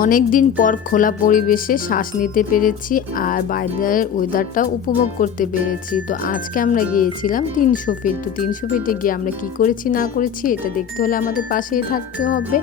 অনেক দিন পর খোলা পরিবেশে শ্বাস নিতে পেরেছি আর বাইরের ওয়েদারটা উপভোগ করতে পেরেছি। তো আজকে আমরা গিয়েছিলাম তিনশো ফিট তো তিনশো ফিটে গিয়ে আমরা কি করেছি, না করেছি, এটা দেখতে হলে আমাদের পাশেই থাকতে হবে।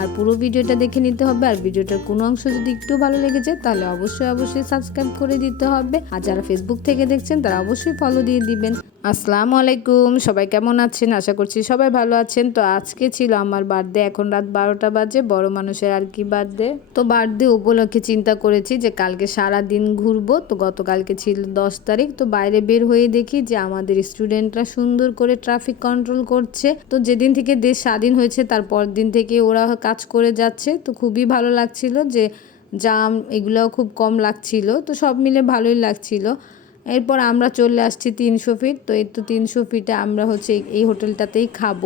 আর পুরো ভিডিওটা দেখে নিতে হবে। আর ভিডিওটার কোনো অংশ যদি একটু ভালো লেগে যায়, তাহলে অবশ্যই অবশ্যই সাবস্ক্রাইব করে দিতে হবে। আর যারা ফেসবুক থেকে দেখছেন, তারা অবশ্যই ফলো দিয়ে দিবেন। আসসালামু আলাইকুম। সবাই কেমন আছেন? আশা করছি সবাই ভালো আছেন। তো আজকে ছিল আমার বার্থডে। এখন রাত বারোটা বাজে। বড় মানুষের আর কি বার্থডে? তো বার্থডে উপলক্ষে চিন্তা করেছি যে কালকে সারা দিন ঘুরবো। তো গতকালকে ছিল দশ তারিখ। তো বাইরে বের হয়ে দেখি যে আমাদের স্টুডেন্টরা সুন্দর করে ট্রাফিক কন্ট্রোল করছে। তো যেদিন থেকে দেশ স্বাধীন হয়েছে তারপর দিন থেকে ওরা কাজ করে যাচ্ছে। তো খুবই ভালো লাগছিল যে জাম এগুলোও খুব কম লাগছিল। তো সব মিলে ভালোই লাগছিল। এরপর আমরা চলে আসছি তিনশো ফিট তো এই তো তিনশো ফিটে আমরা হচ্ছে এই হোটেলটাতেই খাব।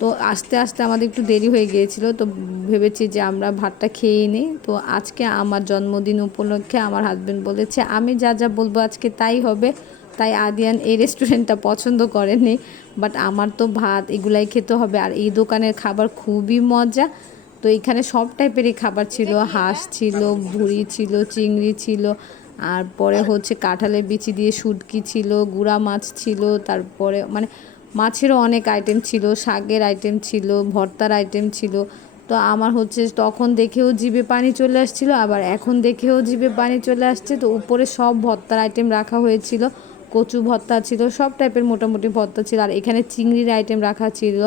তো আস্তে আস্তে আমাদের একটু দেরি হয়ে গিয়েছিল তো ভেবেছি যে আমরা ভাতটা খেয়ে নিই। তো আজকে আমার জন্মদিন উপলক্ষে আমার হাজব্যান্ড বলেছে আমি যা যা বলব আজকে তাই হবে। তাই আদিয়ান এই রেস্টুরেন্টটা পছন্দ করেনি বাট আমার তো ভাত এগুলাই খেতে হবে। আর এই দোকানের খাবার খুবই মজা। তো এখানে সব টাইপেরই খাবার ছিল হাঁস ছিল ভুড়ি ছিল চিংড়ি ছিল। আর পরে হচ্ছে কাঁঠালের বিচি দিয়ে শুটকি ছিল, গুড়া মাছ ছিল, তারপরে মানে মাছেরও অনেক আইটেম ছিল, শাকের আইটেম ছিল, ভর্তার আইটেম ছিল। তো আমার হচ্ছে তখন দেখেও জিভে পানি চলে আসছিল, আবার এখন দেখেও জিভে পানি চলে আসছে। তো উপরে সব ভর্তার আইটেম রাখা হয়েছিল, কচু ভর্তা ছিল, সব টাইপের মোটামুটি ভর্তা ছিল। আর এখানে চিংড়ির আইটেম রাখা ছিল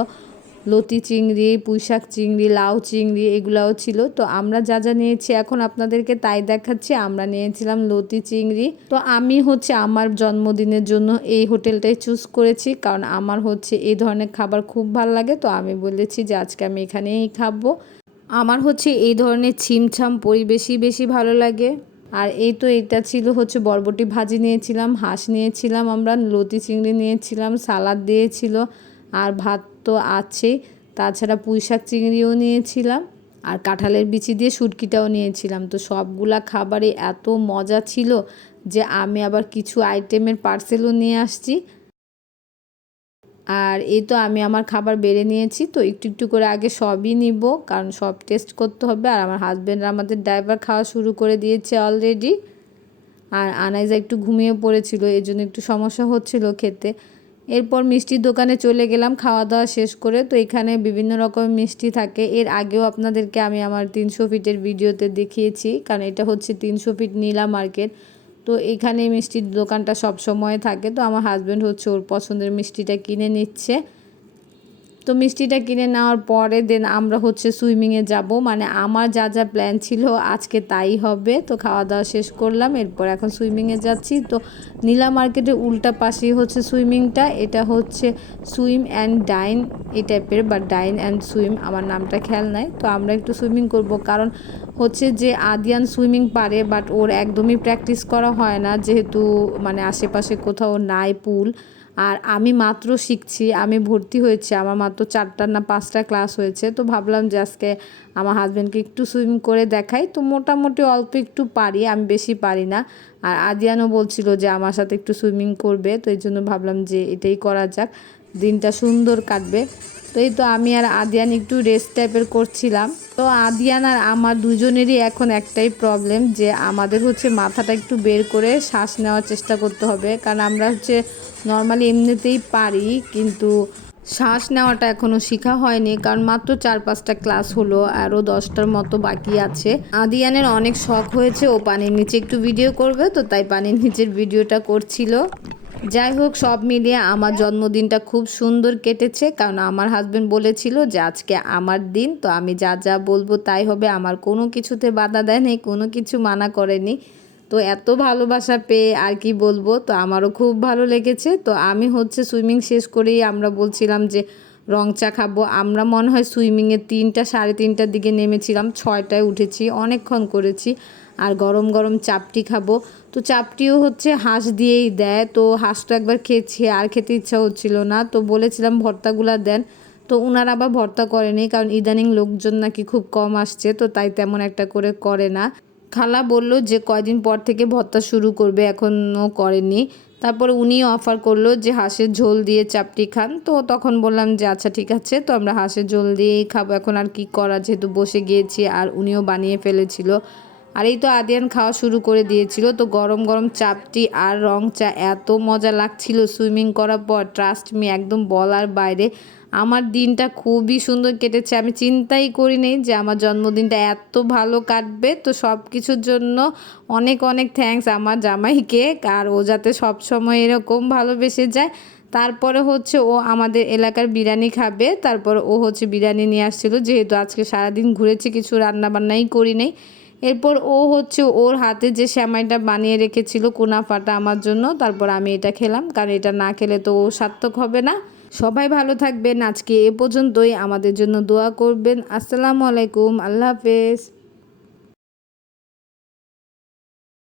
লতি চিংড়ি, পুঁইশাক চিংড়ি, লাউ চিংড়ি এগুলাও ছিল। তো আমরা যা যা নিয়েছি এখন আপনাদেরকে তাই দেখাচ্ছি। আমরা নিয়েছিলাম লতি চিংড়ি। তো আমি হচ্ছে আমার জন্মদিনের জন্য এই হোটেলটাই চুজ করেছি। কারণ আমার হচ্ছে এই ধরনের খাবার খুব ভালো লাগে। তো আমি বলেছি যে আজকে আমি এখানেই খাব। আমার হচ্ছে এই ধরনের ছিমছাম পরিবেশই বেশি ভালো লাগে। আর এই তো এটা ছিল হচ্ছে বরবটি ভাজি নিয়েছিলাম, হাঁস নিয়েছিলাম আমরা, লতি চিংড়ি নিয়েছিলাম, সালাদ দিয়েছিল, আর ভাত তো আছেই তাছাড়া পুঁইশাক চিংড়িও নিয়েছিলাম আর কাঁঠালের বিচি দিয়ে শুটকিটাও নিয়েছিলাম। তো সবগুলা খাবারে এত মজা ছিল যে আমি আবার কিছু আইটেমের পার্সেলও নিয়ে আসছি। আর এই তো আমি আমার খাবার বেড়ে নিয়েছি। তো একটু একটু করে আগে সবই নিব, কারণ সব টেস্ট করতে হবে। আর আমার হাজব্যান্ড আমাদের ড্রাইভার খাওয়া শুরু করে দিয়েছে অলরেডি আর আনাইজা একটু ঘুমিয়ে পড়েছিল এই জন্য একটু সমস্যা হচ্ছিল খেতে। এরপর মিষ্টির দোকানে চলে গেলাম খাওয়া দাওয়া শেষ করে। তো এখানে বিভিন্ন রকম মিষ্টি থাকে। এর আগেও আপনাদেরকে আমি আমার তিনশো ফিটের ভিডিওতে দেখিয়েছি, কারণ এটা হচ্ছে তিনশো ফিট নীলা মার্কেট। তো এখানে মিষ্টির দোকানটা সব সময় থাকে। তো আমার হাজব্যান্ড হচ্ছে ওর পছন্দের মিষ্টিটা কিনে নিচ্ছে। তো মিষ্টিটা কিনে নেওয়ার পরে দেন আমরা হচ্ছে সুইমিংয়ে যাব। মানে আমার যা যা প্ল্যান ছিল আজকে তাই হবে। তো খাওয়া দাওয়া শেষ করলাম, এরপর এখন সুইমিংয়ে যাচ্ছি। তো নীলা মার্কেটের উল্টা পাশেই হচ্ছে সুইমিংটা। এটা হচ্ছে সুইম অ্যান্ড ডাইন এই টাইপের বা ডাইন অ্যান্ড সুইম, আমার নামটা খেয়াল নাই। তো আমরা একটু সুইমিং করব কারণ হচ্ছে যে আদিয়ান সুইমিং পারে, বাট ওর একদমই প্র্যাকটিস করা হয় না। যেহেতু মানে আশেপাশে কোথাও নাই পুল আর আমি মাত্র শিখছি, আমি ভর্তি হয়েছি, আমার মাত্র চারটা না পাঁচটা ক্লাস হয়েছে। তো ভাবলাম যে আজকে আমার হাজব্যান্ডকে একটু সুইম করে দেখাই। তো মোটামুটি অল্প একটু পারি, আমি বেশি পারি না। আর আদিয়ানও বলছিল যে আমার সাথে একটু সুইমিং করবে, তো এই জন্য ভাবলাম যে এটাই করা যাক। দিনটা সুন্দর কাটবে। তো এই তো আমি আর আদিয়ান একটু রেস্ট টাইপের করছিলাম। তো আদিয়ান আর আমার দুজনেরই এখন একটাই প্রবলেম যে আমাদের হচ্ছে মাথাটা একটু বের করে শ্বাস নেওয়ার চেষ্টা করতে হবে। কারণ আমরা হচ্ছে নর্মালি এমনিতেই পারি, কিন্তু শ্বাস নেওয়াটা এখনও শেখা হয়নি। কারণ মাত্র চার পাঁচটা ক্লাস হলো, আরও দশটার মতো বাকি আছে। আদিয়ানের অনেক শখ হয়েছে ও পানির নিচে একটু ভিডিও করবে, তো তাই পানির নিচের ভিডিওটা করছিল। যাই হোক, সব মিলিয়ে আমার জন্মদিনটা খুব সুন্দর কেটেছে, কারণ আমার হাজব্যান্ড বলেছিল যে আজকে আমার দিন, তো আমি যা যা বলব তাই হবে। আমার কোনো কিছুতে বাধা দেয়নি কোনো কিছু মানা করেনি। তো এত ভালোবাসা পেয়ে আর কি বলব, তো আমারও খুব ভালো লেগেছে। তো আমি হচ্ছে সুইমিং শেষ করেই আমরা বলছিলাম যে রং চা খাব। আমরা মনে হয় সুইমিংয়ে তিনটা, সাড়ে তিনটার দিকে নেমেছিলাম, ছয়টায় উঠেছি, অনেকক্ষণ করেছি। আর গরম গরম চাপটি খাব। তো চাপটিও হচ্ছে হাঁস দিয়েই দেয়। তো হাঁস তো একবার খেয়েছি, আর খেতে ইচ্ছা হচ্ছিল না। তো বলেছিলাম ভর্তাগুলা দেন। তো ওনারা আবার ভর্তা করেনি, কারণ ইদানিং লোকজন নাকি খুব কম আসছে, তো তাই তেমন একটা করে করে না। খালা বলল যে কয়দিন পর থেকে ভর্তা শুরু করবে, এখনও করেনি। তারপরে উনিও অফার করল যে হাঁসের ঝোল দিয়ে চাপটি খান। তো তখন বললাম যে আচ্ছা ঠিক আছে, তো আমরা হাঁসের ঝোল দিয়েই খাব। এখন আর কি করা যেহেতু বসে গিয়েছি আর উনিও বানিয়ে ফেলেছিল। আর এই তো আদিয়ান খাওয়া শুরু করে দিয়েছিল। তো গরম গরম চাপটি আর রং চা এত মজা লাগছিল সুইমিং করার পর। ট্রাস্ট মি একদম বলার বাইরে। আমার দিনটা খুবই সুন্দর কেটেছে। আমি চিন্তাই করিনি যে আমার জন্মদিনটা এত ভালো কাটবে। তো সব কিছুর জন্য অনেক অনেক থ্যাঙ্কস আমার জামাইকে। আর ও যাতে সবসময় এরকম ভালোবেসে যায়। তারপরে হচ্ছে ও আমাদের এলাকার বিরিয়ানি খাবে। তারপর ও হচ্ছে বিরিয়ানি নিয়ে আসছিল। যেহেতু আজকে সারাদিন ঘুরেছি, কিছু রান্না বান্নাই করি নেই। এরপর ও হচ্ছে ওর হাতে যে শ্যামাইটা বানিয়ে রেখেছিল কুনাফাটা আমার জন্য, তারপর আমি এটা খেলাম। কারণ এটা না খেলে তো ও সার্থক হবে না। সবাই ভালো থাকবেন। আজকে এ পর্যন্তই। আমাদের জন্য দোয়া করবেন। আসসালামু আলাইকুম। আল্লাহ হাফেজ।